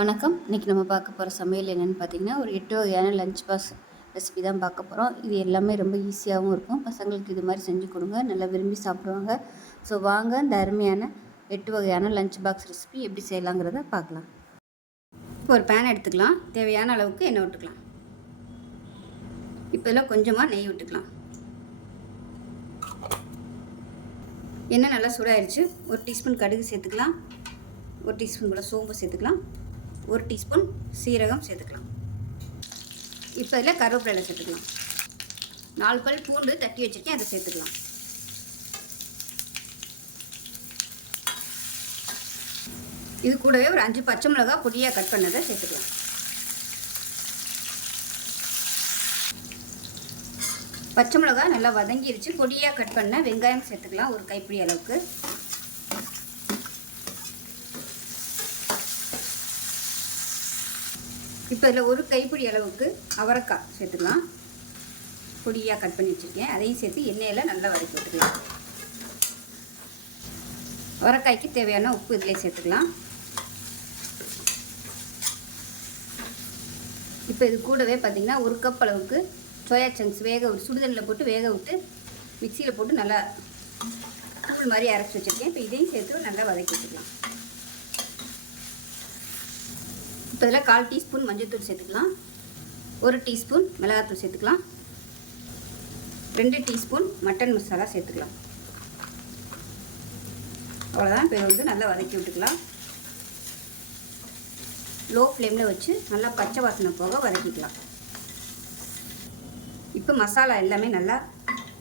வணக்கம். இன்றைக்கி நம்ம பார்க்க போகிற சமையல் என்னென்னு பார்த்தீங்கன்னா, ஒரு 8 வகையான லஞ்ச் பாக்ஸ் ரெசிபி தான் பார்க்க போகிறோம். இது எல்லாமே ரொம்ப ஈஸியாகவும் இருக்கும். பசங்களுக்கு இது மாதிரி செஞ்சு கொடுங்க, நல்லா விரும்பி சாப்பிடுவாங்க. ஸோ வாங்க, இந்த அருமையான 8 வகையான லஞ்ச் பாக்ஸ் ரெசிபி எப்படி செய்யலாங்கிறத பார்க்கலாம். இப்போ ஒரு பேன் எடுத்துக்கலாம். தேவையான அளவுக்கு எண்ணெய் விட்டுக்கலாம். இப்போ இதில் கொஞ்சமாக நெய் விட்டுக்கலாம். எண்ணெய் நல்லா சூடாயிருச்சு. ஒரு டீஸ்பூன் கடுகு சேர்த்துக்கலாம். ஒரு டீஸ்பூன் கூட சோம்பு சேர்த்துக்கலாம். ஒரு டீஸ்பூன் சீரகம் சேர்த்துக்கலாம். இப்போ இதில் கருவேப்பிலை சேர்த்துக்கலாம். 4 பல் பூண்டு தட்டி வச்சுருக்கேன், அதை சேர்த்துக்கலாம். இது கூடவே ஒரு 5 பச்சை மிளகாய் பொடியாக கட் பண்ணதை சேர்த்துக்கலாம். பச்சை மிளகாய் நல்லா வதங்கிருச்சு. பொடியாக கட் பண்ண வெங்காயம் சேர்த்துக்கலாம், ஒரு கைப்பிடி அளவுக்கு. இப்போ இதில் ஒரு கைப்பிடி அளவுக்கு அவரைக்காய் சேர்த்துக்கலாம். பொடியாக கட் பண்ணி வச்சுருக்கேன், அதையும் சேர்த்து எண்ணெயில் நல்லா வதக்கி விட்டுக்கலாம். அவரைக்காய்க்கு தேவையான உப்பு இதிலே சேர்த்துக்கலாம். இப்போ இது கூடவே பார்த்திங்கன்னா ஒரு கப் அளவுக்கு சோயா சங்க்ஸ் சுடுதண்ணில் போட்டு வேக விட்டு மிக்சியில் போட்டு நல்லா தூள் மாதிரி அரைச்சி வச்சுருக்கேன். இப்போ இதையும் சேர்த்து நல்லா வதக்கி வச்சுக்கலாம். இப்போ இதில் 1/4 டீஸ்பூன் மஞ்சள்தூள் சேர்த்துக்கலாம். 1 டீஸ்பூன் மிளகாத்தூள் சேர்த்துக்கலாம். 2 டீஸ்பூன் மட்டன் மசாலா சேர்த்துக்கலாம். அவ்வளோதான். இப்போ வந்து நல்லா வதக்கி விட்டுக்கலாம். லோ ஃப்ளேமில் வச்சு நல்லா பச்சை வாசனை போக வதக்கிக்கலாம். இப்போ மசாலா எல்லாமே நல்லா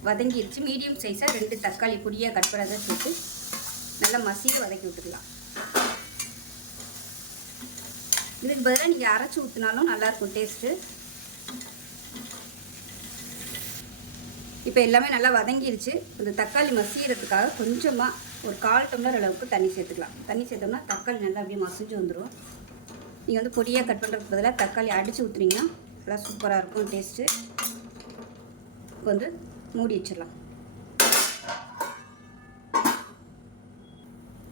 வதங்கிடுச்சு. மீடியம் சைஸாக 2 தக்காளி பொடியாக கட் பண்ணதை சேர்த்து நல்லா மசியில் வதக்கி விட்டுக்கலாம். இதுக்கு பதிலாக நீங்கள் அரைச்சி ஊற்றினாலும் நல்லாயிருக்கும் டேஸ்ட்டு. இப்போ எல்லாமே நல்லா வதங்கிடுச்சு. இந்த தக்காளி மசிகிறதுக்காக கொஞ்சமாக ஒரு 1/4 டம்ளர் அளவுக்கு தண்ணி சேர்த்துக்கலாம். தண்ணி சேர்த்தோம்னா தக்காளி நல்லா அப்படியே மசிஞ்சு வந்துடும். நீங்கள் வந்து பொடியாக கட் பண்ணுறதுக்கு பதிலாக தக்காளி அடித்து ஊற்றுனீங்கன்னா நல்லா சூப்பராக இருக்கும் டேஸ்ட்டு. இப்போ வந்து மூடி வச்சிடலாம்.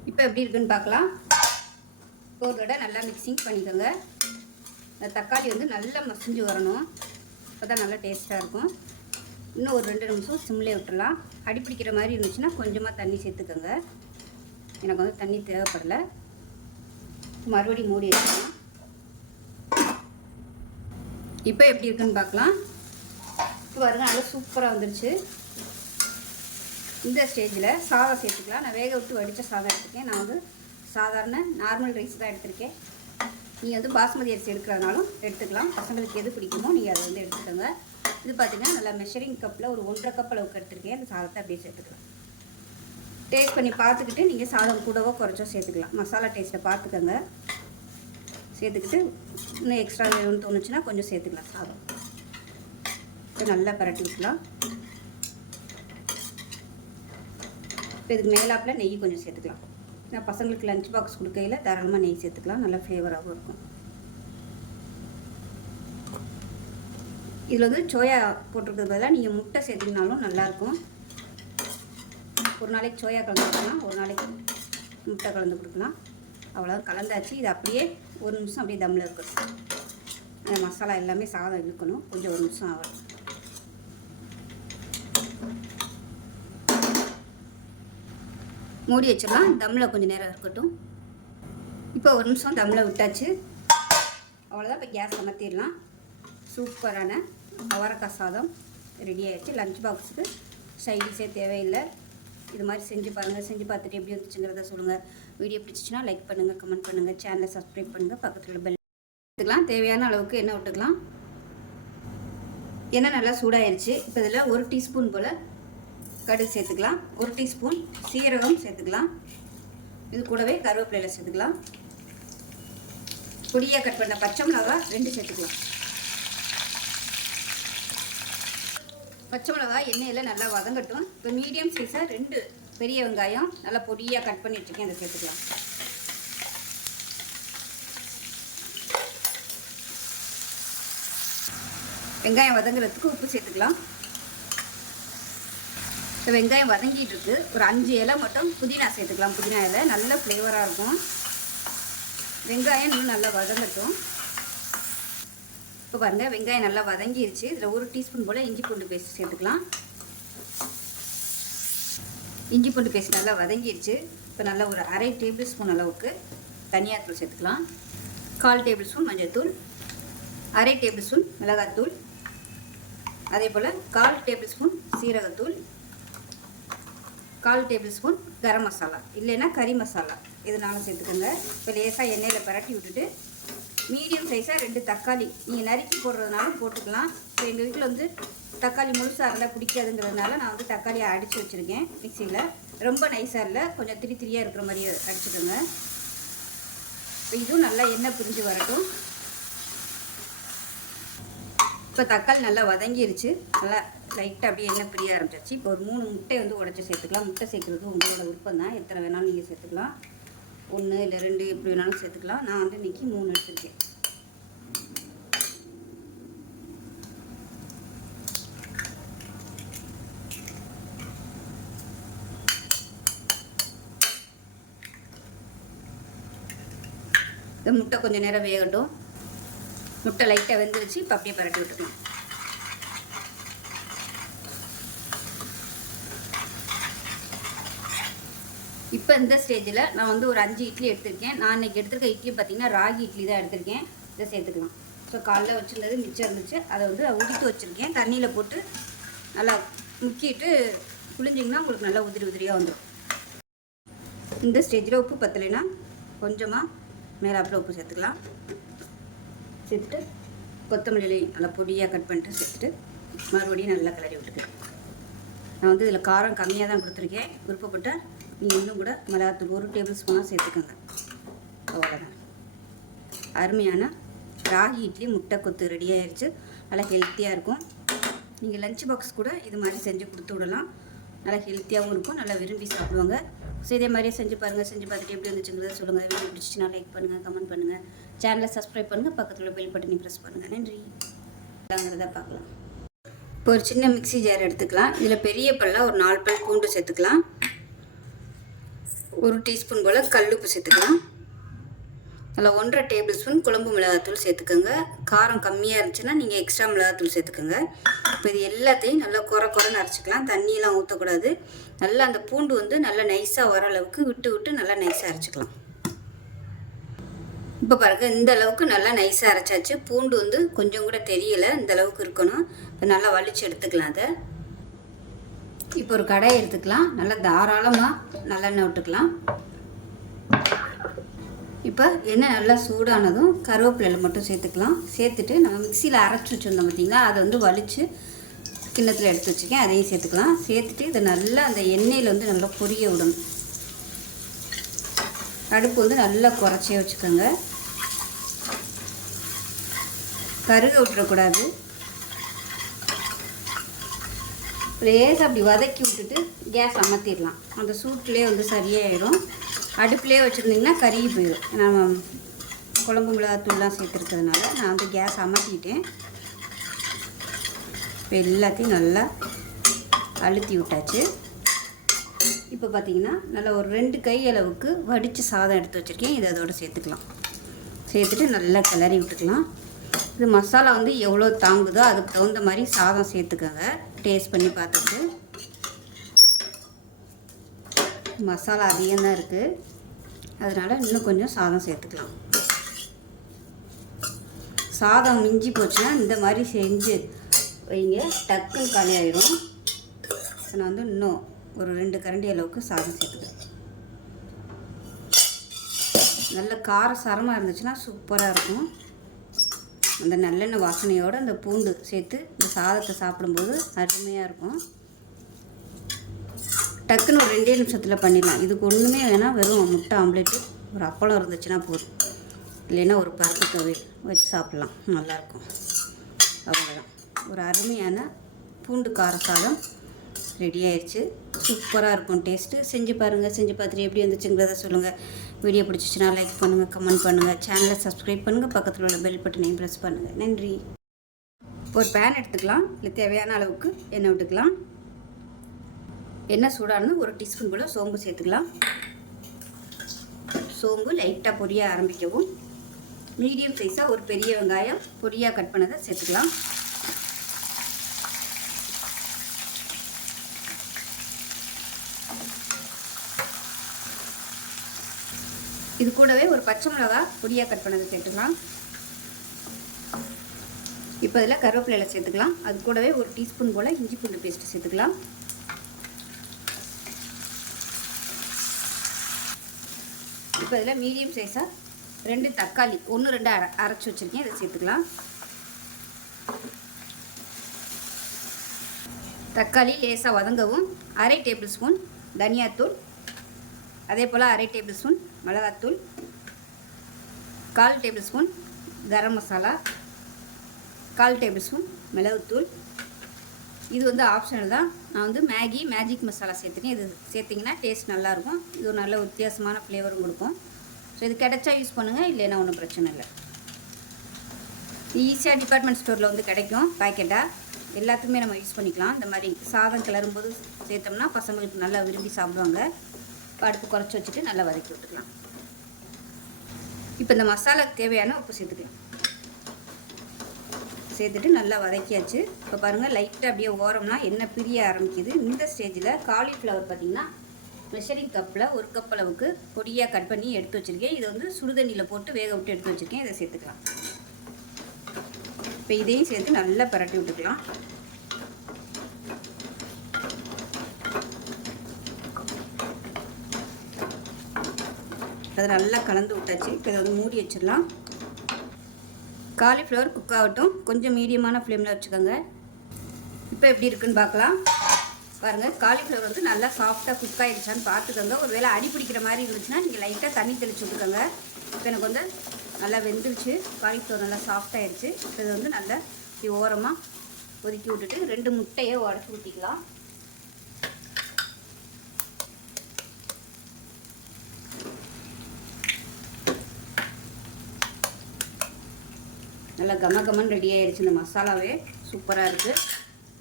இப்போ எப்படி இருக்குன்னு பார்க்கலாம். ஒரு தடவை நல்லா மிக்சிங் பண்ணிக்கோங்க. இந்த தக்காளி வந்து நல்லா மசிஞ்சு வரணும், அப்போ தான் நல்லா டேஸ்ட்டாக இருக்கும். இன்னும் ஒரு 2 நிமிஷம் சிம்லேயே விட்டுடலாம். அடி பிடிக்கிற மாதிரி இருந்துச்சுன்னா கொஞ்சமாக தண்ணி சேர்த்துக்கோங்க. எனக்கு வந்து தண்ணி தேவைப்படலை. மறுபடியும் மூடி வச்சுக்கலாம். இப்போ எப்படி இருக்குன்னு பார்க்கலாம். இப்போ பாருங்க, நல்லா சூப்பராக வந்துடுச்சு. இந்த ஸ்டேஜில் சாதம் சேர்த்துக்கலாம். நான் வேக விட்டு வடித்த சாதம் எடுத்துருக்கேன். நான் வந்து சாதாரண நார்மல் ரைஸ் தான் எடுத்திருக்கேன். நீங்கள் வந்து பாஸ்மதி அரிசி எடுக்கிறதுனாலும் எடுத்துக்கலாம். பசங்களுக்கு எது பிடிக்குமோ நீங்கள் அதை வந்து எடுத்துக்கோங்க. இது பார்த்திங்கன்னா நல்லா மெஷரிங் கப்பில் ஒரு 1.5 கப் அளவுக்கு எடுத்திருக்கேன். அந்த சாதத்தை அப்படியே சேர்த்துக்கலாம். டேஸ்ட் பண்ணி பார்த்துக்கிட்டு நீங்கள் சாதம் கூடவோ குறைச்சோ சேர்த்துக்கலாம். மசாலா டேஸ்ட்டை பார்த்துக்கோங்க. சேர்த்துக்கிட்டு இன்னும் எக்ஸ்ட்ரா வேணும்னு தோணுச்சுன்னா கொஞ்சம் சேர்த்துக்கலாம். சாதம் இப்போ நல்லா பரட்டி விட்டுலாம். இப்போ இதுக்கு மேலாப்பில் நெய் கொஞ்சம் சேர்த்துக்கலாம். நான் பசங்களுக்கு லஞ்ச் பாக்ஸ் கொடுக்கையில் தாராளமாக நெய் சேர்த்துக்கலாம். நல்லா ஃப்ளேவராகவும் இருக்கும். இதில் வந்து சோயா போட்டிருக்கிறது பதிலாக நீங்கள் முட்டை சேர்த்திங்கனாலும் நல்லாயிருக்கும். ஒரு நாளைக்கு சோயா கலந்து கொடுக்கலாம், ஒரு நாளைக்கு முட்டை கலந்து கொடுக்கலாம். அவ்வளோதான், கலந்தாச்சு. இது அப்படியே 1 நிமிஷம் அப்படியே தம்மில் இருக்கணும். அந்த மசாலா எல்லாமே சாதம் இழுக்கணும். கொஞ்சம் 1 நிமிஷம் ஆகும். மூடி வச்சிடலாம். தம்மில் கொஞ்சம் நேரம் இருக்கட்டும். இப்போ 1 நிமிஷம் தம்மில் விட்டாச்சு. அவ்வளோதான். இப்போ கேஸ் அமர்த்திடலாம். சூப்பரான அவரைக்காய் சாதம் ரெடி ஆகிடுச்சு. லஞ்ச் பாக்ஸுக்கு சைடிஷே தேவையில்லை. இது மாதிரி செஞ்சு பாருங்கள். செஞ்சு பார்த்துட்டு எப்படி வந்துச்சுங்கிறத சொல்லுங்கள். வீடியோ பிடிச்சிச்சின்னா லைக் பண்ணுங்கள், கமெண்ட் பண்ணுங்கள், சேனலை சப்ஸ்கிரைப் பண்ணுங்கள், பக்கத்தில் பெல் எடுத்துக்கலாம். தேவையான அளவுக்கு எண்ணெய் விட்டுக்கலாம். எண்ணெய் நல்லா சூடாயிருச்சு. இப்போ இதில் 1 டீஸ்பூன் போல் கடுகு சேர்த்துக்கலாம். 1 டீஸ்பூன் சீரகம் சேர்த்துக்கலாம். இது கூடவே கருவேப்பிலையில் சேர்த்துக்கலாம். பொடியாக கட் பண்ண பச்சை மிளகாய் 2 சேர்த்துக்கலாம். பச்சை மிளகாய் எண்ணெயில் நல்லா வதங்கட்டும். இப்போ மீடியம் சைஸாக 2 பெரிய வெங்காயம் நல்லா பொடியாக கட் பண்ணி வச்சுருக்கேன், அதை சேர்த்துக்கலாம். வெங்காயம் வதங்குறதுக்கு உப்பு சேர்த்துக்கலாம். இப்போ வெங்காயம் வதங்கிட்டு இருக்குது. ஒரு 5 இலை மட்டும் புதினா சேர்த்துக்கலாம். புதினா இலை நல்ல ஃப்ளேவராக இருக்கும். வெங்காயம் இன்னும் நல்லா வதங்கட்டும். இப்போ பாருங்கள், வெங்காயம் நல்லா வதங்கிருச்சு. இதில் 1 டீஸ்பூன் போல் இஞ்சி பூண்டு பேஸ்ட் சேர்த்துக்கலாம். இஞ்சி பூண்டு பேஸ்ட் நல்லா வதங்கிருச்சு. இப்போ நல்லா ஒரு 1/2 டேபிள் ஸ்பூன் அளவுக்கு தனியாத்தூள் சேர்த்துக்கலாம். 1/4 டேபிள் ஸ்பூன் மஞ்சள்தூள், 1/2 டேபிள் ஸ்பூன் மிளகாத்தூள், அதே போல் 1/4 டேபிள் ஸ்பூன் சீரகத்தூள், 1/4 டேபிள் ஸ்பூன் கரம் மசாலா இல்லைன்னா கறி மசாலா இதனாலும் சேர்த்துக்கோங்க. இப்போ லேசாக எண்ணெயில் பரட்டி விட்டுட்டு மீடியம் சைஸாக 2 தக்காளி நீங்கள் நறுக்கி போடுறதுனாலும் போட்டுக்கலாம். இப்போ எங்கள் வீட்டில் வந்து தக்காளி முழுசாக இருந்தால் பிடிக்காதுங்கிறதுனால நான் வந்து தக்காளியை அடித்து வச்சுருக்கேன் மிக்சியில். ரொம்ப நைஸாக இல்லை, கொஞ்சம் திரியாக இருக்கிற மாதிரி அடிச்சுக்கோங்க. இப்போ இதுவும் நல்லா எண்ணெய் பிரிஞ்சு வரட்டும். இப்போ தக்காளி நல்லா வதங்கிருச்சு. நல்லா லைட்டாக அப்படியே எண்ணெய் பிரிய ஆரம்பிச்சிருச்சு. இப்போ ஒரு 3 முட்டை வந்து உடச்சி சேர்த்துக்கலாம். முட்டை சேர்க்குறது உங்களோட விருப்பம் தான், எத்தனை வேணாலும் நீங்கள் சேர்த்துக்கலாம். 1 இல்லை 2 எப்படி வேணாலும் சேர்த்துக்கலாம். நான் வந்து இன்றைக்கி 3 எடுத்துருக்கேன். இந்த முட்டை கொஞ்சம் நேரம் வேகட்டும். முட்டை லைட்டாக வெந்துருச்சு. இப்போ அப்படியே பரட்டி விட்டுக்கலாம். இப்போ இந்த ஸ்டேஜில் நான் வந்து ஒரு 5 இட்லி எடுத்திருக்கேன். நான் இன்றைக்கி எடுத்துருக்க இட்லி பார்த்திங்கன்னா ராகி இட்லி தான் எடுத்திருக்கேன். இதை சேர்த்துக்கலாம். ஸோ காலைல வச்சுருந்தது மிச்சம் இருந்துச்சு, அதை வந்து உதித்து வச்சுருக்கேன். தண்ணியில் போட்டு நல்லா முக்கிட்டு புளிஞ்சிங்கன்னா உங்களுக்கு நல்லா உதிரி உதிரியாக வந்துடும். இந்த ஸ்டேஜில் உப்பு பத்தலைன்னா கொஞ்சமாக மேலாப்பில் உப்பு சேர்த்துக்கலாம். சேர்த்துட்டு கொத்தமல்லி நல்லா பொடியாக கட் பண்ணிட்டு சேர்த்துட்டு மறுபடியும் நல்லா கிளறி விட்டுருக்கேன். நான் வந்து இதில் காரம் கம்மியாக தான் கொடுத்துருக்கேன். விருப்பப்பட்டால் நீங்கள் இன்னும் கூட மிளகாத்தூள் 1 டேபிள் ஸ்பூனாக சேர்த்துக்கோங்க. அவ்வளோதான். அருமையான ராகி இட்லி முட்டை கொத்து ரெடி ஆயிடுச்சு. நல்லா ஹெல்த்தியாக இருக்கும். நீங்கள் லஞ்ச் பாக்ஸ் கூட இது மாதிரி செஞ்சு கொடுத்து விடலாம். நல்லா ஹெல்த்தியாகவும் இருக்கும், நல்லா விரும்பி சாப்பிடுவாங்க. ஸோ இதே மாதிரியே செஞ்சு பாருங்கள். செஞ்சு பார்த்துட்டு எப்படி இருந்துச்சுங்கிறத சொல்லுங்கள். வீடியோ பிடிச்சிச்சுன்னா லைக் பண்ணுங்கள், கமெண்ட் பண்ணுங்கள், சேனலை சப்ஸ்கிரைப் பண்ணுங்கள், பக்கத்தில் பெல் பட்டனை ப்ரெஸ் பண்ணுங்கள். நன்றி. பார்க்கலாம். இப்போ ஒரு சின்ன மிக்ஸி ஜார் எடுத்துக்கலாம். இதில் பெரிய பல்லாக ஒரு 4 பல் பூண்டு சேர்த்துக்கலாம். 1 டீஸ்பூன் போல் கல்லுப்பு சேர்த்துக்கலாம். அதில் 1/2 டேபிள் ஸ்பூன் குழம்பு மிளகாத்தூள் சேர்த்துக்கோங்க. காரம் கம்மியாக இருந்துச்சுன்னா நீங்கள் எக்ஸ்ட்ரா மிளகாத்தூள் சேர்த்துக்கோங்க. இப்போ இது எல்லாத்தையும் நல்லா குறைன்னு அரைச்சிக்கலாம். தண்ணியெலாம் ஊற்றக்கூடாது. நல்லா அந்த பூண்டு வந்து நல்லா நைஸாக வர அளவுக்கு விட்டு நல்லா நைஸாக அரைச்சிக்கலாம். இப்போ பாருங்கள், இந்த அளவுக்கு நல்லா நைஸாக அரைச்சாச்சு. பூண்டு வந்து கொஞ்சம் கூட தெரியலை, இந்த அளவுக்கு இருக்கணும். இப்போ நல்லா வலிச்சு எடுத்துக்கலாம். அதை இப்போ ஒரு கடாயை எடுத்துக்கலாம். நல்லா தாராளமாக நல்லெண்ணெய் விட்டுக்கலாம். இப்போ எண்ணெய் நல்லா சூடானதும் கருவேப்பிலை மட்டும் சேர்த்துக்கலாம். சேர்த்துட்டு நம்ம மிக்சியில் அரைச்சி வச்சுருந்தோம் பார்த்திங்களா, அதை வந்து வலித்து கிண்ணத்தில் எடுத்து வச்சுக்கேன். அதையும் சேர்த்துக்கலாம். சேர்த்துட்டு இதை நல்லா அந்த எண்ணெயில் வந்து நல்லா பொரிய விடணும். அடுப்பு வந்து நல்லா குறைச்சே வச்சுக்கோங்க. கருக விட்டுறக்கூடாது. லேசாக அப்படி வதக்கி விட்டுட்டு கேஸ் அமர்த்திடலாம். அந்த சூட்லேயே வந்து சரியாயிடும். அடுப்புலேயே வச்சுருந்திங்கன்னா கருகி போயிடும். நம்ம குழம்பு மிளகாத்தூள்லாம் சேர்த்துருக்கிறதுனால நான் வந்து கேஸ் அமர்த்திட்டேன். இப்போ எல்லாத்தையும் நல்லா அழுத்தி விட்டாச்சு. இப்போ பார்த்திங்கன்னா நல்லா ஒரு 2 கை அளவுக்கு வடித்து சாதம் எடுத்து வச்சுருக்கேன். இதை அதோடு சேர்த்துக்கலாம். சேர்த்துட்டு நல்லா கிளறி விட்டுக்கலாம். இது மசாலா வந்து எவ்வளோ தாங்குதோ அதுக்கு தகுந்த மாதிரி சாதம் சேர்த்துக்கோங்க. டேஸ்ட் பண்ணி பார்த்துட்டு மசாலா அதிகம்தான் இருக்குது, அதனால் இன்னும் கொஞ்சம் சாதம் சேர்த்துக்கலாம். சாதம் மிஞ்சி போச்சுன்னா இந்த மாதிரி செஞ்சு வைங்க, டக்குன்னு காலி ஆயிடும். நான் வந்து இன்னும் ஒரு 2 கரண்டி அளவுக்கு சாதம் சேர்த்துக்கிறேன். நல்ல காரசாரமாக இருந்துச்சுன்னா சூப்பராக இருக்கும். அந்த நல்லெண்ணெய் வாசனையோடு அந்த பூண்டு சேர்த்து இந்த சாதத்தை சாப்பிடும்போது அருமையாக இருக்கும். டக்குன்னு ஒரு 2 நிமிஷத்தில் பண்ணிடலாம். இதுக்கு ஒன்றுமே வேணால் வெறும் முட்டை ஆம்லேட்டு, ஒரு அப்பளம் இருந்துச்சுன்னா போதும். இல்லைன்னா ஒரு பருப்பு துவையல் வச்சு சாப்பிட்லாம், நல்லாயிருக்கும். அவ்வளோதான். ஒரு அருமையான பூண்டு கார சாதம் ரெடி ஆயிடுச்சு. சூப்பராக இருக்கும் டேஸ்ட்டு. செஞ்சு பாருங்கள். செஞ்சு பார்த்துட்டு எப்படி வந்துச்சுங்கிறத சொல்லுங்கள். வீடியோ பிடிச்சிச்சின்னா லைக் பண்ணுங்கள், கமெண்ட் பண்ணுங்கள், சேனலை சப்ஸ்கிரைப் பண்ணுங்கள், பக்கத்தில் உள்ள பெல் பட்டனையும் ப்ரெஸ் பண்ணுங்கள். நன்றி. ஒரு பேன் எடுத்துக்கலாம். இல்லை தேவையான அளவுக்கு எண்ணெய் விட்டுக்கலாம். எண்ணெய் சூடானது 1 டீஸ்பூன் போல் சோம்பு சேர்த்துக்கலாம். சோம்பு லைட்டாக பொரிய ஆரம்பிக்கவும். மீடியம் சைஸாக ஒரு பெரிய வெங்காயம் பொடியாக கட் பண்ணதை சேர்த்துக்கலாம். இது கூடவே ஒரு பச்சை மிளகாய் பொடியாக கட் பண்ணதை சேர்த்துக்கலாம். இப்போ இதில் கருவேப்பிலை சேர்த்துக்கலாம். அது கூடவே ஒரு டீஸ்பூன் போல் இஞ்சி பூண்டு பேஸ்ட்டு சேர்த்துக்கலாம். இப்போ இதில் மீடியம் சைஸாக 2 தக்காளி 1-2 அரைச்சி வச்சுருக்கேன், இதை சேர்த்துக்கலாம். தக்காளி லேசாக வதங்கவும் 1/2 டேபிள் ஸ்பூன் தனியாத்தூள், அதே போல் 1/2 டேபிள் ஸ்பூன் மிளகாத்தூள், 1/4 table spoon garam masala, 1/4 table spoon மிளகுத்தூள். இது வந்து ஆப்ஷனல் தான். நான் வந்து மேஜிக் மசாலா சேர்த்துக்கேன். இது சேர்த்திங்கன்னா டேஸ்ட் நல்லாயிருக்கும். இது ஒரு நல்ல வித்தியாசமான ஃப்ளேவரும் கொடுக்கும். ஸோ இது கிடைச்சா யூஸ் பண்ணுங்கள், இல்லைன்னா ஒன்றும் பிரச்சனை இல்லை. ஈஸியாக டிபார்ட்மெண்ட் ஸ்டோரில் வந்து கிடைக்கும் பேக்கெட்டாக. எல்லாத்துக்குமே நம்ம யூஸ் பண்ணிக்கலாம். இந்த மாதிரி சாதம் கிளறும்போது சேர்த்தோம்னா பசங்களுக்கு நல்லா விரும்பி சாப்பிடுவாங்க. அடுப்பு குறைச்சி வச்சுட்டு நல்லா வதக்கி விட்டுக்கலாம். இப்போ இந்த மசாலாவுக்கு தேவையான உப்பு சேர்த்துக்கலாம். சேர்த்துட்டு நல்லா வதக்கியாச்சு. இப்போ பாருங்கள், லைட்டாக அப்படியே ஓரம்னா எண்ணெய் பிரிய ஆரம்பிக்குது. இந்த ஸ்டேஜில் காலிஃப்ளவர் பார்த்திங்கன்னா மெஷரிங் கப்பில் 1 கப் அளவுக்கு பொடியாக கட் பண்ணி எடுத்து வச்சுருக்கேன். இதை வந்து சுடுதண்ணியில் போட்டு வேக விட்டு எடுத்து வச்சுருக்கேன். இதை சேர்த்துக்கலாம். இப்போ இதையும் சேர்த்து நல்லா பரட்டி விட்டுக்கலாம். அதை நல்லா கலந்து விட்டாச்சு. இப்போ இதை வந்து மூடி வச்சிடலாம். காலிஃப்ளவர் குக் ஆகட்டும். கொஞ்சம் மீடியமான ஃப்ளேமில் வச்சுக்கோங்க. இப்போ எப்படி இருக்குன்னு பார்க்கலாம். பாருங்கள், காலிஃப்ளவர் வந்து நல்லா சாஃப்டாக குக் ஆகிடுச்சான்னு பார்த்துக்கோங்க. ஒரு வேளை அடி பிடிக்கிற மாதிரி இருந்துச்சுன்னா நீங்கள் லைட்டாக தண்ணி தெளிச்சு விட்டுக்கோங்க. இப்போ எனக்கு வந்து நல்லா வெந்துருச்சு. காலிஃப்ளவர் நல்லா சாஃப்டாகிடுச்சு. இப்போ இது வந்து நல்லா இப்படி ஓரமாக ஒதுக்கி விட்டுட்டு 2 முட்டையை உடச்சி ஊற்றிக்கலாம். நல்லா கமகமன்னு ரெடி ஆகிடுச்சு. இந்த மசாலாவே சூப்பராக இருக்குது.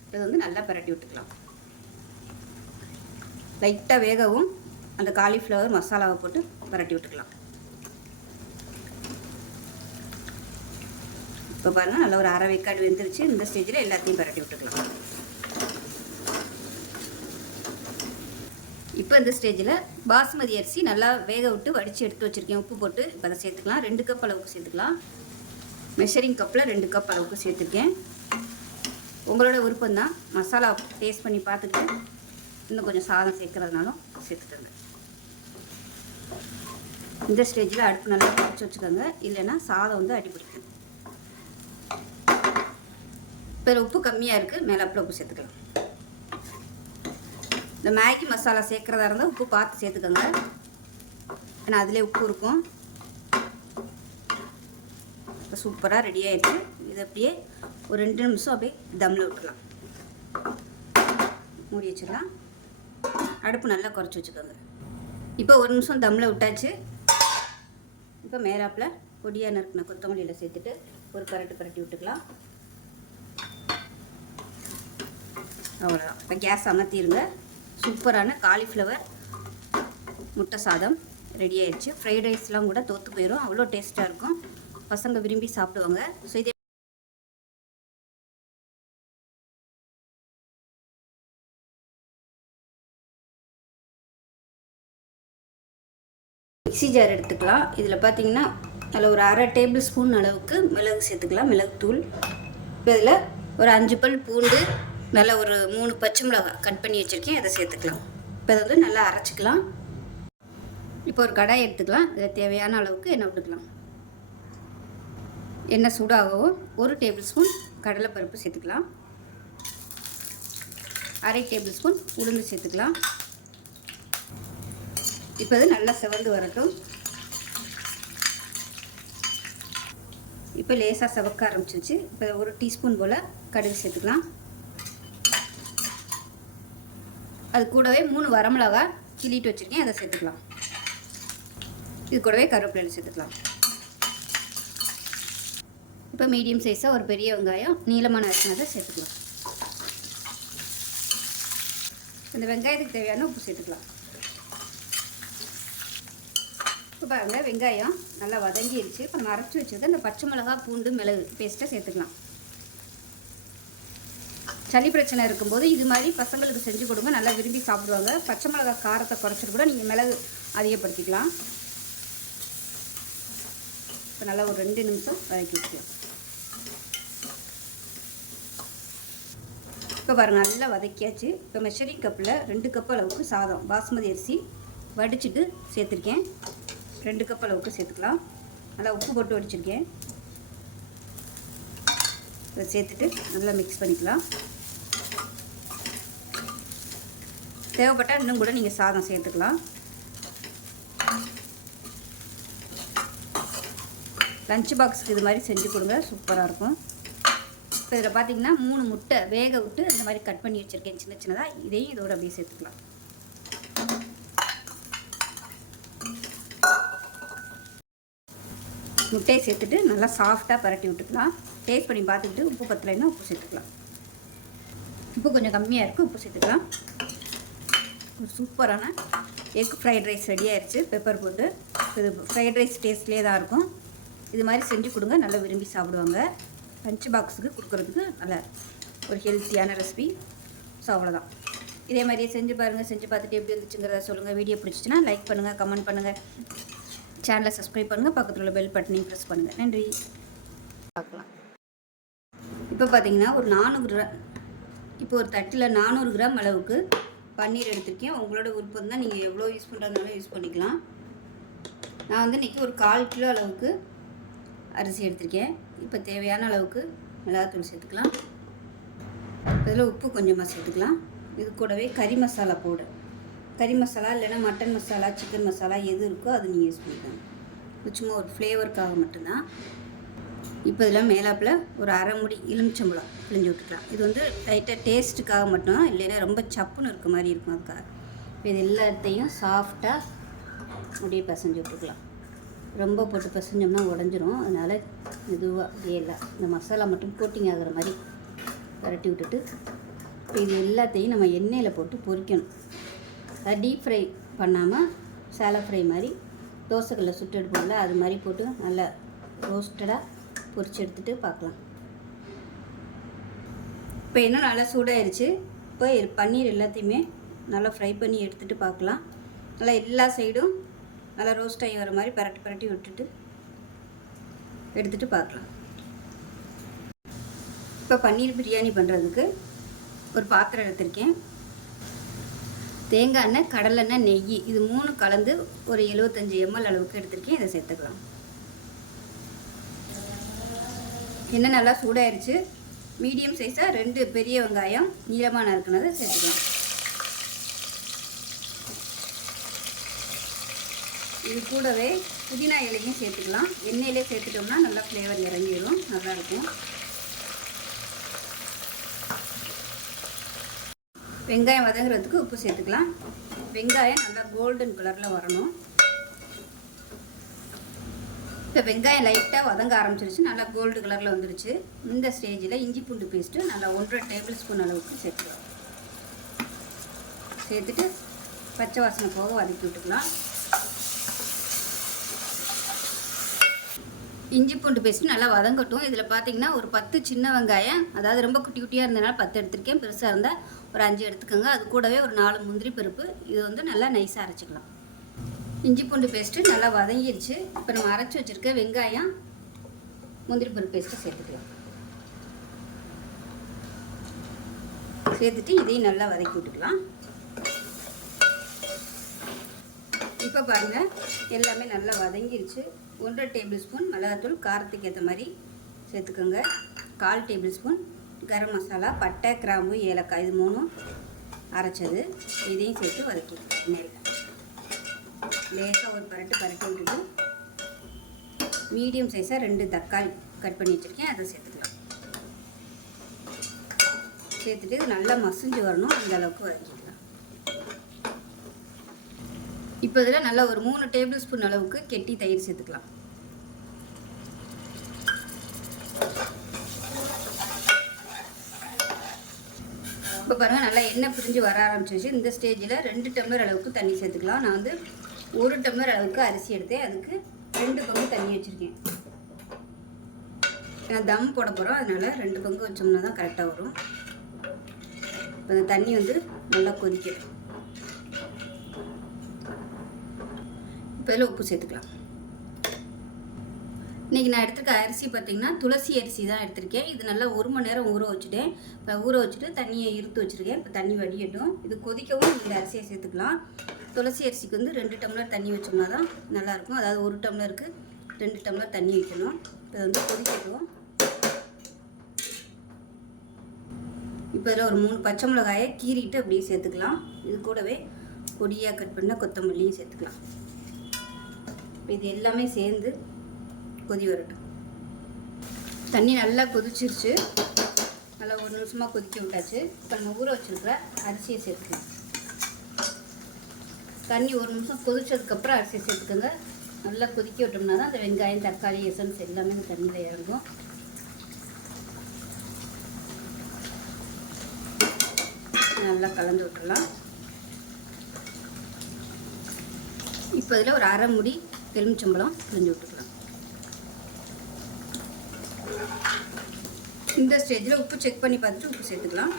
இது வந்து நல்லா பரட்டி விட்டுக்கலாம். லைட்டாக வேகவும் அந்த காலிஃப்ளவர் மசாலாவை போட்டு பரட்டி விட்டுக்கலாம். இப்போ பாருங்கள், நல்லா ஒரு 1/2 வேக்காடு வெந்துருச்சு. இந்த ஸ்டேஜில் எல்லாத்தையும் பரட்டி விட்டுக்கலாம். இப்போ இந்த ஸ்டேஜில் பாஸ்மதி அரிசி நல்லா வேக விட்டு வடித்து எடுத்து வச்சுருக்கேன். உப்பு போட்டு இப்போ அதை சேர்த்துக்கலாம். 2 கப் அளவுக்கு சேர்த்துக்கலாம். மெஷரிங் கப்பில் 2 கப் அளவுக்கு சேர்த்துருக்கேன். உங்களோட விருப்பம் தான். மசாலா டேஸ்ட் பண்ணி பார்த்துட்டு இன்னும் கொஞ்சம் சாதம் சேர்க்குறதுனாலும் சேர்த்துக்கோங்க. இந்த ஸ்டேஜில் அடுப்பு நல்லா குறைச்சி வச்சுக்கோங்க, இல்லைன்னா சாதம் வந்து அடிபிடிக்கும். இப்போ உப்பு கம்மியாக இருக்குது, மேலாப்பில் உப்பு சேர்த்துக்கலாம். இந்த மேகி மசாலா சேர்க்குறதா இருந்தால் உப்பு பார்த்து சேர்த்துக்கோங்க, ஏன்னா அதிலே உப்பு இருக்கும். இப்போ சூப்பராக ரெடி ஆகிடுச்சு. இது அப்படியே ஒரு 2 நிமிஷம் அப்படியே தம்மில் விட்டுலாம். மூடி வச்சிடலாம். அடுப்பு நல்லா குறைச்சி வச்சுக்கோங்க. இப்போ 1 நிமிஷம் தம்மில் விட்டாச்சு. இப்போ மேலாப்பில் பொடியாக நறுக்கின கொத்தமல்லியில் சேர்த்துட்டு ஒரு பரட்டி விட்டுக்கலாம். அவ்வளோதான். இப்போ கேஸ் அமர்த்திடுங்க. சூப்பரான காலிஃப்ளவர் முட்டை சாதம் ரெடி ஆயிடுச்சு. ஃப்ரைட் ரைஸ்லாம் கூட தோற்று போயிடும், அவ்வளோ டேஸ்ட்டாக இருக்கும். பசங்க விரும்பி சாப்பிடுவாங்க. ஸோ இதே மிக்ஸி ஜார் எடுத்துக்கலாம். இதில் பார்த்தீங்கன்னா அதில் ஒரு 1/2 டேபிள் ஸ்பூன் அளவுக்கு மிளகு சேர்த்துக்கலாம், மிளகுத்தூள். இப்போ இதில் ஒரு 5 பல் பூண்டு, நல்லா ஒரு 3 பச்சை மிளகாய் கட் பண்ணி வச்சுருக்கேன், அதை சேர்த்துக்கலாம். இப்போ அதை வந்து நல்லா அரைச்சிக்கலாம். இப்போ ஒரு கடாய் எடுத்துக்கலாம். இதில் தேவையான அளவுக்கு எண்ணெய் விட்டுக்கலாம். எண்ணெய் சூடாகவும் 1 டேபிள் ஸ்பூன் கடலைப்பருப்பு சேர்த்துக்கலாம். 1/2 டேபிள் ஸ்பூன் உளுந்து சேர்த்துக்கலாம். இப்போ இது நல்லா செவந்து வரட்டும். இப்போ லேசாக செவக்க ஆரம்பிச்சிருச்சு. இப்போ 1 டீஸ்பூன் போல் கடுகு சேர்த்துக்கலாம். அது கூடவே 3 வரமிளகாய் கிள்ளிட்டு வச்சுருக்கேன், அதை சேர்த்துக்கலாம். இது கூடவே கருவேப்பிலை சேர்த்துக்கலாம். இப்போ மீடியம் சைஸாக ஒரு பெரிய வெங்காயம் நீளமான நறுக்கினதை சேர்த்துக்கலாம். இந்த வெங்காயத்துக்கு தேவையான உப்பு சேர்த்துக்கலாம். இப்போ பாருங்கள் வெங்காயம் நல்லா வதங்கிடுச்சு. இப்போ நம்ம அரைச்சி வச்சுருக்க இந்த பச்சை மிளகா பூண்டு மிளகு பேஸ்ட்டை சேர்த்துக்கலாம். சளி பிரச்சனை இருக்கும்போது இது மாதிரி பசங்களுக்கு செஞ்சு கொடுங்க, நல்லா விரும்பி சாப்பிடுவாங்க. பச்சை மிளகா காரத்தை குறைச்சிட்டு கூட நீங்கள் மிளகு அதிகப்படுத்திக்கலாம். இப்போ நல்லா ஒரு 2 நிமிஷம் வதக்கி வச்சுக்கலாம். இப்போ பாருங்கள் நல்லா வதக்கியாச்சு. இப்போ மெஷரிங் கப்பில் 2 கப் அளவுக்கு சாதம் பாஸ்மதி அரிசி வடிச்சிட்டு சேர்த்துருக்கேன். 2 கப் அளவுக்கு சேர்த்துக்கலாம். நல்லா உப்பு போட்டு வடிச்சிருக்கேன். இதை சேர்த்துட்டு நல்லா மிக்ஸ் பண்ணிக்கலாம். தேவைப்பட்டால் இன்னும் கூட நீங்கள் சாதம் சேர்த்துக்கலாம். லஞ்ச் பாக்ஸுக்கு இது மாதிரி செஞ்சு கொடுங்க, சூப்பராக இருக்கும். இப்போ இதில் பார்த்தீங்கன்னா 3 முட்டை வேக விட்டு இந்த மாதிரி கட் பண்ணி வச்சுருக்கேன் சின்ன சின்னதாக. இதையும் இதோட அப்படியே சேர்த்துக்கலாம். முட்டையை சேர்த்துட்டு நல்லா சாஃப்டாக பரட்டி விட்டுக்கலாம். டேஸ்ட் பண்ணி பார்த்துக்கிட்டு உப்பு பத்தலைன்னா உப்பு சேர்த்துக்கலாம். உப்பு கொஞ்சம் கம்மியாக இருக்குது, உப்பு சேர்த்துக்கலாம். ஒரு சூப்பரான எக் ஃப்ரைட் ரைஸ் ரெடி ஆயிடுச்சு. பெப்பர் போட்டு இது ஃப்ரைட் ரைஸ் டேஸ்ட்லேயே தான் இருக்கும். இது மாதிரி செஞ்சு கொடுங்க, நல்லா விரும்பி சாப்பிடுவாங்க. லஞ்ச் பாக்ஸுக்கு கொடுக்குறதுக்கு நல்ல ஒரு ஹெல்த்தியான ரெசிபி. ஸோ அவ்வளோதான். இதே மாதிரியே செஞ்சு பாருங்கள். செஞ்சு பார்த்துட்டு எப்படி இருந்துச்சுங்கிறத சொல்லுங்கள். வீடியோ பிடிச்சிச்சின்னா லைக் பண்ணுங்கள், கமெண்ட் பண்ணுங்கள், சேனலை சப்ஸ்கிரைப் பண்ணுங்கள், பக்கத்தில் உள்ள பெல் பட்டனையும் ப்ரெஸ் பண்ணுங்கள். நன்றி. பார்க்கலாம். இப்போ பார்த்தீங்கன்னா ஒரு 400 கிராம், இப்போ ஒரு தட்டில் 400 கிராம் அளவுக்கு பன்னீர் எடுத்திருக்கேன். உங்களோட விருப்பம் தான், நீங்கள் எவ்வளோ யூஸ் பண்ணுறதுனாலும் யூஸ் பண்ணிக்கலாம். நான் வந்து இன்றைக்கி ஒரு 1/4 கிலோ அளவுக்கு அரிசி எடுத்திருக்கேன். இப்போ தேவையான அளவுக்கு மிளகாத்தூள் சேர்த்துக்கலாம். இதில் உப்பு கொஞ்சமாக சேர்த்துக்கலாம். இது கூடவே கறி மசாலா பவுடர், கறி மசாலா இல்லைன்னா மட்டன் மசாலா, சிக்கன் மசாலா எது இருக்கோ அது நீங்கள் யூஸ் பண்ணிக்கலாம். இது சும்மா ஒரு ஃப்ளேவருக்காக மட்டும்தான். இப்போ இதில் மேலாப்பில் ஒரு 1/2 மூடி எலுமிச்சம்பழம் பிழிஞ்சு விட்டுக்கலாம். இது வந்து லைட்டாக டேஸ்ட்டுக்காக மட்டும், இல்லைன்னா ரொம்ப சப்புன்னு இருக்க மாதிரி இருக்கும், அதுக்காக. இப்போ இது எல்லாத்தையும் சாஃப்டாக அப்படியே பிசைஞ்சு விட்டுக்கலாம். ரொம்ப போட்டு பிசைஞ்சோம்னா உடஞ்சிரும். அதனால் மெதுவாக அப்படியே இல்லை, இந்த மசாலா மட்டும் கோட்டிங் ஆகிற மாதிரி பரட்டி விட்டுட்டு இப்போ இது எல்லாத்தையும் நம்ம எண்ணெயில் போட்டு பொரிக்கணும். அதை டீப் ஃப்ரை பண்ணாமல் சேலை ஃப்ரை மாதிரி தோசைக்கல்ல சுட்டு எடுப்போம்ல, அது மாதிரி போட்டு நல்லா ரோஸ்டடாக பொரிச்சு எடுத்துகிட்டு பார்க்கலாம். இப்போ என்ன நல்லா சூடாயிருச்சு. இப்போ பன்னீர் எல்லாத்தையுமே நல்லா ஃப்ரை பண்ணி எடுத்துகிட்டு பார்க்கலாம். நல்லா எல்லா சைடும் நல்லா ரோஸ்ட் ஆகி வர மாதிரி பரட்டி பரட்டி விட்டுட்டு எடுத்துகிட்டு பார்க்கலாம். இப்போ பன்னீர் பிரியாணி பண்ணுறதுக்கு ஒரு பாத்திரம் எடுத்திருக்கேன். தேங்காய் எண்ணெய், கடலெண்ணெய், நெய் இது 3 கலந்து ஒரு 75 ml அளவுக்கு எடுத்திருக்கேன். இதை சேர்த்துக்கலாம். எண்ணெய் நல்லா சூடாயிருச்சு. மீடியம் சைஸாக 2 பெரிய வெங்காயம் நீளமாக நறுக்குனதை சேர்த்துக்கலாம். இது கூடவே புதினா இலையும் சேர்த்துக்கலாம். எண்ணெயிலே சேர்த்துட்டோம்னா நல்லா ஃப்ளேவர் இறங்கிடும், நல்லாயிருக்கும். வெங்காயம் வதங்குறதுக்கு உப்பு சேர்த்துக்கலாம். வெங்காயம் நல்லா கோல்டன் கலரில் வரணும். இப்போ வெங்காயம் லைட்டாக வதங்க ஆரம்பிச்சிருச்சு, நல்லா கோல்டு கலரில் வந்துருச்சு. இந்த ஸ்டேஜில் இஞ்சி பூண்டு பேஸ்ட்டு நல்லா 1.5 டேபிள் ஸ்பூன் அளவுக்கு சேர்த்துக்கலாம். சேர்த்துட்டு பச்சை வாசனை போக வதக்கி விட்டுக்கலாம். இஞ்சி பூண்டு பேஸ்ட்டு நல்லா வதங்கட்டும். இதில் பார்த்தீங்கன்னா ஒரு 10 சின்ன வெங்காயம், அதாவது ரொம்ப குட்டி குட்டியாக இருந்ததுனால 10 எடுத்திருக்கேன். பெருசாக இருந்தால் ஒரு 5 எடுத்துக்கோங்க. அது கூடவே ஒரு 4 முந்திரி பருப்பு. இது வந்து நல்லா நைஸாக அரைச்சிக்கலாம். இஞ்சி பூண்டு பேஸ்ட்டு நல்லா வதங்கிடுச்சு. இப்போ நம்ம அரைச்சி வச்சுருக்க வெங்காயம், முந்திரி பருப்பு பேஸ்ட்டு சேர்த்துக்கலாம். சேர்த்துட்டு இதையும் நல்லா வதக்கி விட்டுக்கலாம். இப்போ பாருங்கள் எல்லாமே நல்லா வதங்கிடுச்சு. 1.5 டேபிள் ஸ்பூன் மிளகாத்தூள் காரத்துக்கு ஏற்ற மாதிரி சேர்த்துக்கோங்க. 1/4 டேபிள் ஸ்பூன் கரம் மசாலா, பட்டை, கிராம்பு, ஏலக்காய் இது 3 அரைச்சது. இதையும் சேர்த்து வதக்கிக்கலாம். லேசாக ஒரு பரட்டி விட்டுட்டு மீடியம் சைஸாக 2 தக்காளி கட் பண்ணி வச்சுருக்கேன், அதை சேர்த்துக்கலாம். சேர்த்துட்டு இது நல்லா மசிஞ்சு வரணும், அந்த அளவுக்கு வதக்கிக்கலாம். இப்போ இதில் நல்லா ஒரு 3 டேபிள் ஸ்பூன் அளவுக்கு கெட்டி தயிர் சேர்த்துக்கலாம். இப்போ பாருங்கள் நல்லா எண்ணெய் பிரிஞ்சு வர ஆரம்பிச்சிருச்சு. இந்த ஸ்டேஜில் 2 டம்ளர் அளவுக்கு தண்ணி சேர்த்துக்கலாம். நான் வந்து 1 டம்ளர் அளவுக்கு அரிசி எடுத்தேன். அதுக்கு 2 பங்கு தண்ணி வச்சுருக்கேன். ஏன்னா தம் போட போகிறோம், அதனால் 2 பங்கு வச்சோம்னா தான் கரெக்டாக வரும். இப்போ அந்த தண்ணி வந்து நல்லா கொதிக்கும். இப்போ இதில் உப்பு சேர்த்துக்கலாம். இன்றைக்கி நான் எடுத்துருக்க அரிசி பார்த்திங்கன்னா துளசி அரிசி தான் எடுத்திருக்கேன். இது நல்லா 1 மணி நேரம் ஊற வச்சுட்டேன். இப்போ ஊற வச்சுட்டு தண்ணியை இருத்து வச்சுருக்கேன். இப்போ தண்ணி வடியட்டும். இது கொதிக்கவும் இந்த அரிசியை சேர்த்துக்கலாம். துளசி அரிசிக்கு வந்து 2 டம்ளர் தண்ணி வச்சோம்னா தான் நல்லாயிருக்கும். அதாவது 1 டம்ளருக்கு 2 டம்ளர் தண்ணி வைக்கணும். இப்போ வந்து கொதிக்கட்டும். இப்போ இதில் ஒரு 3 பச்சை மிளகாயை கீறிட்டு அப்படியே சேர்த்துக்கலாம். இது கூடவே பொடியாக கட் பண்ண கொத்தமல்லியும் சேர்த்துக்கலாம். இது எல்லாமே சேர்ந்து கொதி வரட்டும். தண்ணி நல்லா கொதிச்சிருச்சு. நல்லா 1 நிமிஷமாக கொதிக்க விட்டாச்சு. இப்போ நம்ம ஊற வச்சுருக்கிற அரிசியை சேர்த்துக்கலாம். தண்ணி 1 நிமிஷம் கொதிச்சதுக்கப்புறம் அரிசியை சேர்த்துக்கோங்க. நல்லா கொதிக்க விட்டோம்னா தான் அந்த வெங்காயம், தக்காளி, எசன்ஸ் எல்லாமே இந்த தண்ணியில் இறங்கும். நல்லா கலந்து விட்டுடலாம். இப்போ இதில் ஒரு அரை முடி எலுமிச்சம்பழம் பிழிஞ்சு விட்டுக்கலாம். இந்த ஸ்டேஜில் உப்பு செக் பண்ணி பார்த்துட்டு உப்பு சேர்த்துக்கலாம்.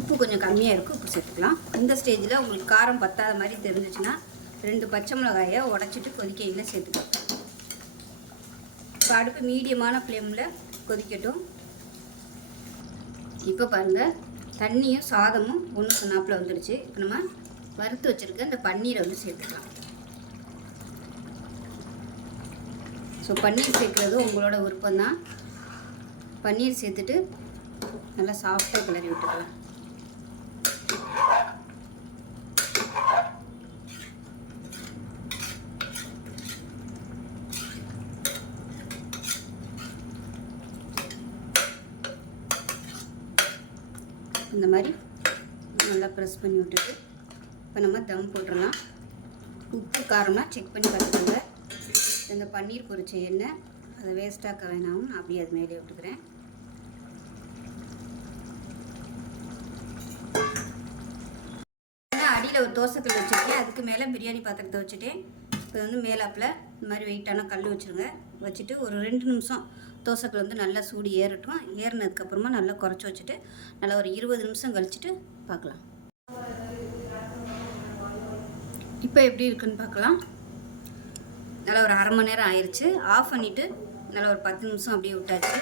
உப்பு கொஞ்சம் கம்மியாக இருக்குது, உப்பு சேர்த்துக்கலாம். இந்த ஸ்டேஜில் உங்களுக்கு காரம் பத்தாத மாதிரி தெரிஞ்சிச்சுன்னா 2 பச்சை மிளகாயை உடச்சிட்டு கொதிக்கையில் சேர்த்துக்கலாம். இப்போ அடுப்பு மீடியமான ஃப்ளேமில் கொதிக்கட்டும். இப்போ பாருங்கள், தண்ணியும் சாதமும் ஒன்று சொன்னாப்பில் வந்துடுச்சு. இப்போ நம்ம வறுத்து வச்சுருக்க இந்த பன்னீரை வந்து சேர்த்துக்கலாம். ஸோ பன்னீர் சேர்க்குறது உங்களோட விருப்பம்தான். பன்னீர் சேர்த்துட்டு நல்லா சாஃப்டாக கிளறி விட்டுக்கலாம். இந்த மாதிரி நல்லா ப்ரெஸ் பண்ணி விட்டுட்டு இப்போ நம்ம தம் போட்டுடலாம். உப்பு காரம்லாம் செக் பண்ணி பார்த்துக்கோங்க. இந்த பன்னீர் பொரிச்ச எண்ணெய் அதை வேஸ்ட்டாக்க வேணாம், நான் அப்படியே அது மேலே விட்டுக்கிறேன். அடியில் ஒரு தோசைக்கல் வச்சுருக்கேன். அதுக்கு மேலே பிரியாணி பாத்திரத்தை வச்சுட்டேன். இப்போ வந்து மேலாப்பில் இந்த மாதிரி வெயிட்டான கல் வச்சுருங்க. வச்சுட்டு ஒரு 2 நிமிஷம் தோசைக்கல் வந்து நல்லா சூடு ஏறட்டும். ஏறினதுக்கப்புறமா நல்லா குறைச்சி வச்சுட்டு நல்லா ஒரு 20 நிமிஷம் கழிச்சுட்டு பார்க்கலாம். இப்போ எப்படி இருக்குன்னு பார்க்கலாம். நல்லா ஒரு அரை மணி நேரம் ஆயிடுச்சு. ஆஃப் பண்ணிவிட்டு நல்லா ஒரு 10 நிமிஷம் அப்படியே விட்டாச்சு.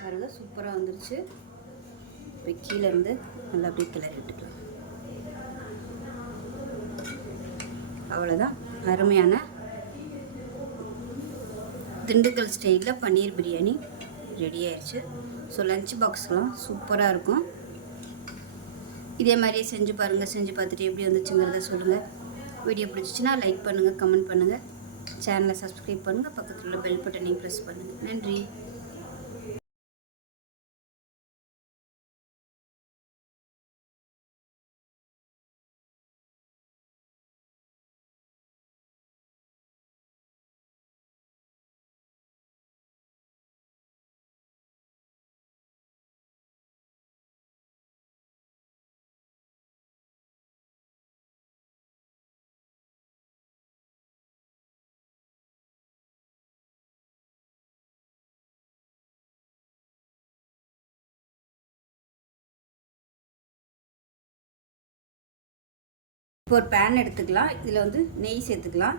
பாருங்க, சூப்பராக வந்துருச்சு. இப்போ கீழே இருந்து நல்லா அப்படியே கிளறி விட்டுக்கலாம். அவ்வளோதான், அருமையான திண்டுக்கல் ஸ்டைலில் பன்னீர் பிரியாணி ரெடி ஆயிடுச்சு. ஸோ லஞ்ச் பாக்ஸ்லாம் சூப்பராக இருக்கும். இதே மாதிரியே செஞ்சு பாருங்கள். செஞ்சு பார்த்துட்டு எப்படி வந்துச்சுங்கிறத சொல்லுங்கள். வீடியோ பிடிச்சிச்சின்னா லைக் பண்ணுங்கள், கமெண்ட் பண்ணுங்கள், சேனலை சப்ஸ்கிரைப் பண்ணுங்கள், பக்கத்தில் உள்ள பெல் பட்டனையும் ப்ரெஸ் பண்ணுங்கள். நன்றி. இப்போ ஒரு பேன் எடுத்துக்கலாம். இதில் வந்து நெய் சேர்த்துக்கலாம்.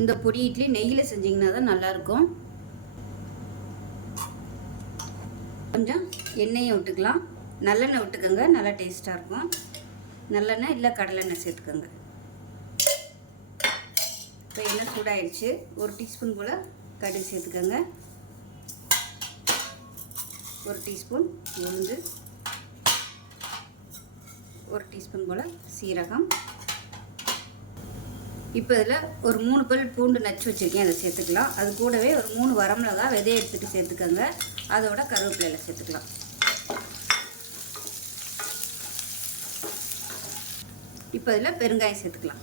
இந்த பொடி இட்லி நெய்யில் செஞ்சிங்கன்னா தான் நல்லாயிருக்கும். கொஞ்சம் எண்ணெயை விட்டுக்கலாம். நல்லெண்ணெய் விட்டுக்கோங்க, நல்லா டேஸ்ட்டாக இருக்கும். நல்லெண்ணெய் இல்லை கடலெண்ணெய் சேர்த்துக்கோங்க. இப்போ எண்ணெய் சூடாயிடுச்சு. 1 டீஸ்பூன் போல் கடுகு சேர்த்துக்கோங்க. 1 டீஸ்பூன் உளுந்து, 1 டீஸ்பூன் போல் சீரகம். இப்போ இதில் ஒரு 3 பல் பூண்டு நச்சு வச்சுருக்கேன், அதை சேர்த்துக்கலாம். அது கூடவே ஒரு 3 வரமிளகாய் விதையை எடுத்துகிட்டு சேர்த்துக்கோங்க. அதோட கருவேப்பிலையில் சேர்த்துக்கலாம். இப்போ இதில் பெருங்காயம் சேர்த்துக்கலாம்.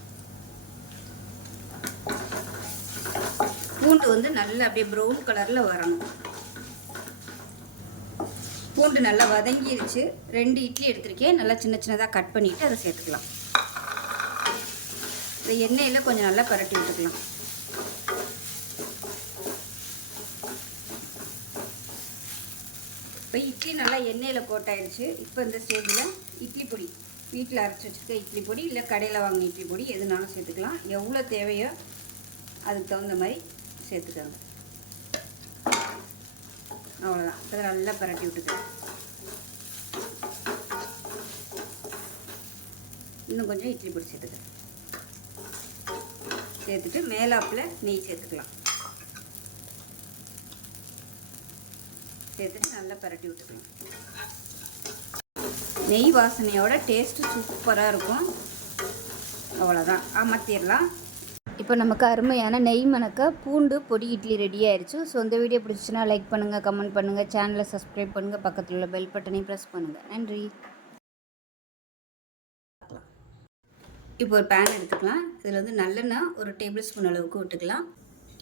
பூண்டு வந்து நல்லா அப்படியே ப்ரௌன் கலரில் வரணும். பூண்டு நல்லா வதங்கிருச்சு. 2 இட்லி எடுத்திருக்கேன். நல்லா சின்ன சின்னதாக கட் பண்ணிவிட்டு அதை சேர்த்துக்கலாம். இந்த எண்ணெயில் கொஞ்சம் நல்லா பரட்டி விட்டுக்கலாம். இப்போ இட்லி நல்லா எண்ணெயில் போட்டாயிடுச்சு. இப்போ இந்த ஸ்டேஜில் இட்லி பொடி, வீட்டில் அரைச்சி வச்சுருக்க இட்லி பொடி இல்லை கடையில் வாங்கின இட்லி பொடி எதுனாலும் சேர்த்துக்கலாம். எவ்வளோ தேவையோ அதுக்கு தகுந்த மாதிரி சேர்த்துக்கோங்க. அவ்வளோதான். இப்போ நல்லா பரட்டி விட்டுக்கலாம். இன்னும் கொஞ்சம் இட்லி பொடி சேர்த்துக்கலாம். சேர்த்துட்டு மேலாப்பில் நெய் சேர்த்துக்கலாம். சேர்த்துட்டு நல்லா பரட்டி விட்டுக்கலாம். நெய் வாசனையோட டேஸ்ட்டு சூப்பராக இருக்கும். அவ்வளோதான், அமர்த்திடலாம். இப்போ நமக்கு அருமையான நெய் மணக்க பூண்டு பொடி இட்லி ரெடி ஆயிடுச்சு. ஸோ இந்த வீடியோ பிடிச்சிச்சுன்னா லைக் பண்ணுங்கள், கமெண்ட் பண்ணுங்கள், சேனலை சப்ஸ்கிரைப் பண்ணுங்கள், பக்கத்தில் உள்ள பெல் பட்டனையும் ப்ரெஸ் பண்ணுங்கள். நன்றி. இப்போ ஒரு பேன் எடுத்துக்கலாம். இதில் வந்து நல்லெண்ணெய் ஒரு டேபிள் ஸ்பூன் அளவுக்கு விட்டுக்கலாம்.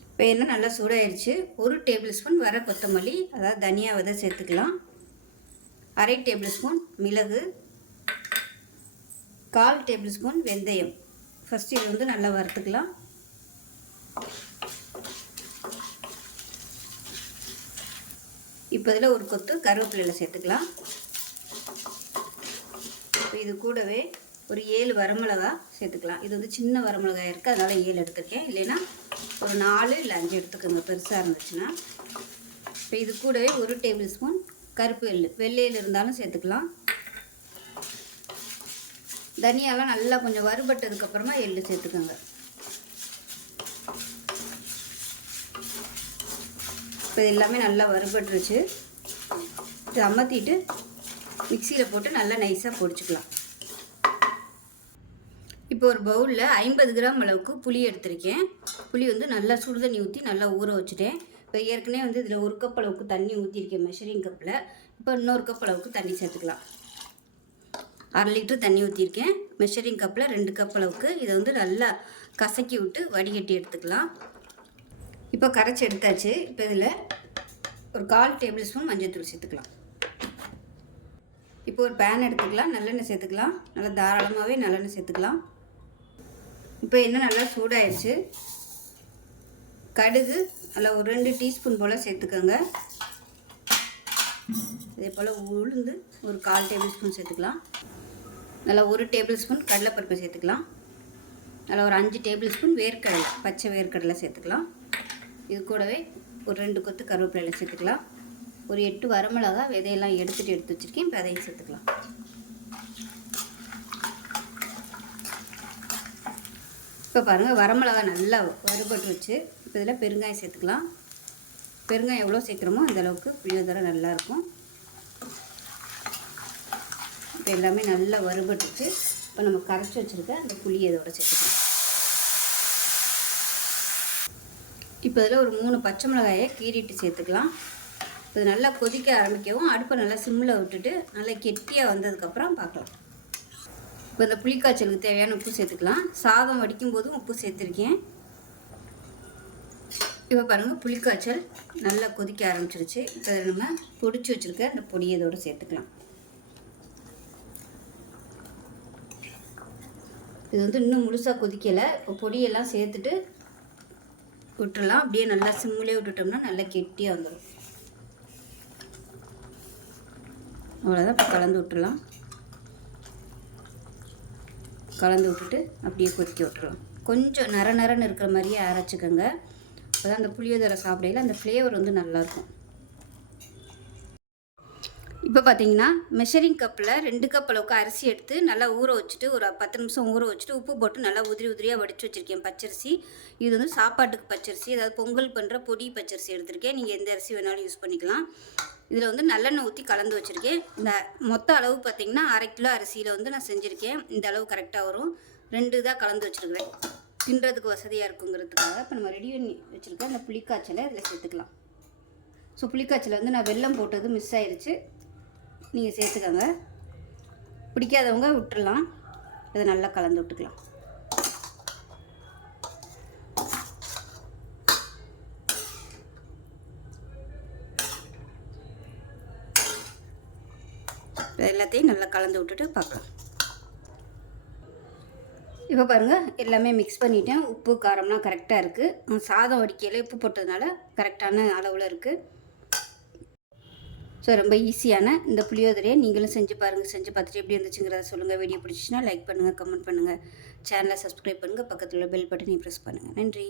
இப்போ எண்ணெய் நல்லா சூடாயிருச்சு. 1 டேபிள் ஸ்பூன் வர கொத்தமல்லி, அதாவது தனியா விதை சேர்த்துக்கலாம். 1/2 டேபிள் ஸ்பூன் மிளகு, 1/4 டேபிள் ஸ்பூன் வெந்தயம். ஃபஸ்ட்டு இது வந்து நல்லா வறுத்துக்கலாம். இப்போ இதில் ஒரு கொத்து கருவேப்பிலையில் சேர்த்துக்கலாம். இப்போ இது கூடவே ஒரு 7 வரமிளகா சேர்த்துக்கலாம். இது வந்து சின்ன வரமிளகாய் இருக்குது, அதனால் 7 எடுத்துருக்கேன். இல்லைன்னா ஒரு 4 இல்லை 5 எடுத்துக்கோங்க பெருசாக இருந்துச்சுன்னா. இப்போ இது கூடவே 1 டேபிள் ஸ்பூன் கருப்பு வெள்ளையில் இருந்தாலும் சேர்த்துக்கலாம். தனியாலாம் நல்லா கொஞ்சம் வறுபட்டதுக்கப்புறமா எள்ளு சேர்த்துக்கோங்க. இப்போ இது எல்லாமே நல்லா வறுபட்டுருச்சு. இது அமர்த்திட்டு மிக்சியில் போட்டு நல்லா நைஸாக பொடிச்சுக்கலாம். இப்போ ஒரு பவுலில் 50 கிராம் அளவுக்கு புளி எடுத்திருக்கேன். புளி வந்து நல்லா சுடுதண்ணி ஊற்றி நல்லா ஊற வச்சுட்டேன். இப்போ ஏற்கனவே வந்து இதில் 1 கப் அளவுக்கு தண்ணி ஊற்றிருக்கேன் மெஷரிங் கப்பில். இப்போ இன்னொரு கப் அளவுக்கு தண்ணி சேர்த்துக்கலாம். 1/2 லிட்டர் தண்ணி ஊற்றிருக்கேன். மெஷரிங் கப்பில் 2 கப் அளவுக்கு. இதை வந்து நல்லா கசக்கி விட்டு வடிகட்டி எடுத்துக்கலாம். இப்போ கரைச்சி எடுத்தாச்சு. இப்போ இதில் ஒரு 1/4 டேபிள் ஸ்பூன் மஞ்சள்தூள் சேர்த்துக்கலாம். இப்போ ஒரு பேன் எடுத்துக்கலாம். நல்லெண்ணெய் சேர்த்துக்கலாம். நல்லா தாராளமாகவே நல்லெண்ணெய் சேர்த்துக்கலாம். இப்போ எண்ணெய் நல்லா சூடாயிடுச்சு. கடுகு நல்லா ஒரு 2 டீஸ்பூன் போல் சேர்த்துக்கோங்க. இதே போல் உளுந்து ஒரு 1/4 டேபிள் ஸ்பூன் சேர்த்துக்கலாம். நல்லா 1 டேபிள் ஸ்பூன் கடலைப்பருப்பு சேர்த்துக்கலாம். நல்லா ஒரு 5 டேபிள் ஸ்பூன் வேர்க்கடலை, பச்சை வேர்க்கடலை சேர்த்துக்கலாம். இது கூடவே ஒரு 2 கொத்து கருவேப்பிலை சேர்த்துக்கலாம். ஒரு 8 வரமிளகா விதையெல்லாம் எடுத்து வச்சுருக்கேன். இப்போ அதையும் சேர்த்துக்கலாம். இப்போ பாருங்கள், வரமிளகா நல்லா வறுபட்டுருச்சு. இப்போ இதில் பெருங்காயம் சேர்த்துக்கலாம். பெருங்காயம் எவ்வளோ சேர்க்குறோமோ அந்தளவுக்கு புளியோதரை நல்லாயிருக்கும். இப்போ எல்லாமே நல்லா வறுபட்டுச்சு. இப்போ நம்ம கரைச்சி வச்சுருக்க அந்த புளியை இதோட சேர்த்துக்கலாம். இப்போ இதில் ஒரு 3 பச்சை மிளகாயை கீறிட்டு சேர்த்துக்கலாம். இது நல்லா கொதிக்க ஆரம்பிக்கவும் அடுப்பை நல்லா சிம்மில் விட்டுட்டு நல்லா கெட்டியாக வந்ததுக்கப்புறம் பார்க்கலாம். இப்போ இந்த புளிக்காய்ச்சலுக்கு தேவையான உப்பு சேர்த்துக்கலாம். சாதம் வடிக்கும் போதும் உப்பு சேர்த்துருக்கேன். இப்போ பாருங்கள், புளிக்காய்ச்சல் நல்லா கொதிக்க ஆரம்பிச்சிருச்சு. இப்போ நம்ம பொடிச்சு வச்சுருக்க அந்த பொடியை இதோடு சேர்த்துக்கலாம். இது வந்து இன்னும் முழுசாக கொதிக்கலை. இப்போ பொடியெல்லாம் சேர்த்துட்டு விட்டுடலாம். அப்படியே நல்லா சிம்மிலே விட்டுட்டோம்னா நல்லா கெட்டியாக வந்துடும். அவ்வளோதான். இப்போ கலந்து விட்டுடலாம். கலந்து விட்டுட்டு அப்படியே கொதிக்க விட்டுறலாம். கொஞ்சம் நரன்னு இருக்கிற மாதிரியே அரைச்சிக்கோங்க. அப்போ தான் அந்த புளியோதரை சாப்பிடையில அந்த ஃப்ளேவர் வந்து நல்லாயிருக்கும். இப்போ பார்த்தீங்கன்னா மெஷரிங் கப்பில் 2 கப் அளவுக்கு அரிசி எடுத்து நல்லா ஊற வச்சுட்டு ஒரு 10 நிமிஷம் ஊற வச்சுட்டு உப்பு போட்டு நல்லா உதிரியாக வடித்து வச்சுருக்கேன் பச்சரிசி. இது வந்து சாப்பாட்டுக்கு பச்சரிசி, அதாவது பொங்கல் பண்ணுற பொடி பச்சரிசி எடுத்திருக்கேன். நீங்கள் எந்த அரிசி வேணாலும் யூஸ் பண்ணிக்கலாம். இதில் வந்து நல்லெண்ணெய் ஊற்றி கலந்து வச்சுருக்கேன். இந்த மொத்த அளவு பார்த்திங்கன்னா 1/2 கிலோ அரிசியில் வந்து நான் செஞ்சுருக்கேன். இந்த அளவு கரெக்டாக வரும். 2 தான் கலந்து வச்சுருக்கிறேன், தின்றதுக்கு வசதியாக இருக்குங்கிறதுக்காக. இப்போ நம்ம ரெடி பண்ணி வச்சுருக்கேன் அந்த புளிக்காய்ச்சலை இதில் சேர்த்துக்கலாம். ஸோ புளிக்காய்ச்சலை வந்து நான் வெல்லம் போட்டது மிஸ் ஆயிடுச்சு, நீங்கள் சேர்த்துக்கோங்க. பிடிக்காதவங்க விட்டுடலாம். இதை நல்லா கலந்து விட்டுக்கலாம். எல்லாத்தையும் நல்லா கலந்து விட்டுட்டு பார்க்கலாம். இப்போ பாருங்கள் எல்லாமே மிக்ஸ் பண்ணிட்டேன். உப்பு காரம்லாம் கரெக்டாக இருக்குது. சாதம் வடிக்கையில் உப்பு போட்டதுனால கரெக்டான அளவில் இருக்குது. ஸோ ரொம்ப ஈஸியான இந்த புளியோதரையை நீங்களும் செஞ்சு பாருங்கள். செஞ்சு பார்த்துட்டு எப்படி இருந்துச்சுங்கிறத சொல்லுங்கள். வீடியோ பிடிச்சிச்சின்னா லைக் பண்ணுங்கள், கமெண்ட் பண்ணுங்கள், சேனலை சப்ஸ்கிரைப் பண்ணுங்கள், பக்கத்தில் உள்ள பெல் பட்டனையும் ப்ரெஸ் பண்ணுங்கள். நன்றி.